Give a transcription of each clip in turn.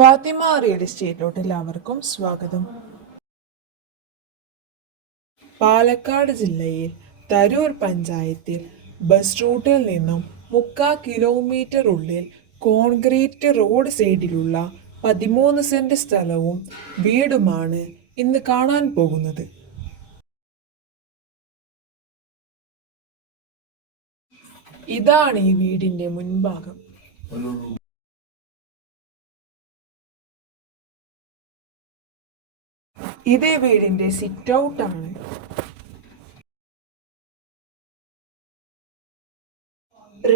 Fathima real എസ്റ്റേറ്റിലോട്ട് എല്ലാവർക്കും സ്വാഗതം. പാലക്കാട് ജില്ലയിൽ തരൂർ പഞ്ചായത്തിൽ ബസ് റൂട്ടിൽ നിന്നും 3/4 കിലോമീറ്റർ ഉള്ളിൽ കോൺക്രീറ്റ് റോഡ് സൈഡിലുള്ള 13 സെന്റ് സ്ഥലവും വീടുമാണ് ഇന്ന് കാണാൻ പോകുന്നത്. ഇതാണ് ഈ വീടിന്റെ മുൻഭാഗം. ഇതേ വീടിന്റെ സിറ്റ് ഔട്ട് ആണ്.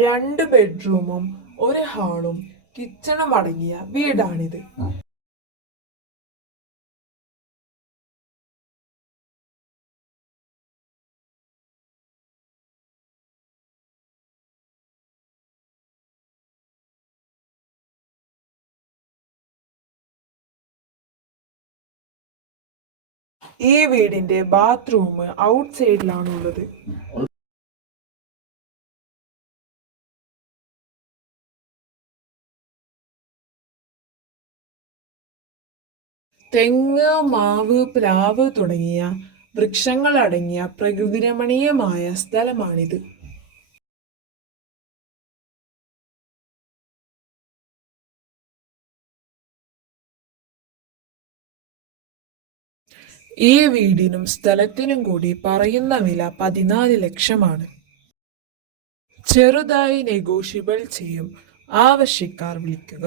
രണ്ട് ബെഡ്റൂമും ഒരു ഹാളും കിച്ചണും അടങ്ങിയ വീടാണിത്. ഈ വീടിന്റെ ബാത്റൂം ഔട്ട് സൈഡിലാണുള്ളത്. തെങ്ങ്, മാവ്, പ്ലാവ് തുടങ്ങിയ വൃക്ഷങ്ങൾ അടങ്ങിയ പ്രകൃതിരമണീയമായ സ്ഥലമാണിത്. ഈ വീടിനും സ്ഥലത്തിനും കൂടി പറയുന്ന വില 14 ലക്ഷമാണ്. ചെറുതായി നെഗോഷ്യബിൾ ചെയ്യും. ആവശ്യക്കാർ വിളിക്കുക.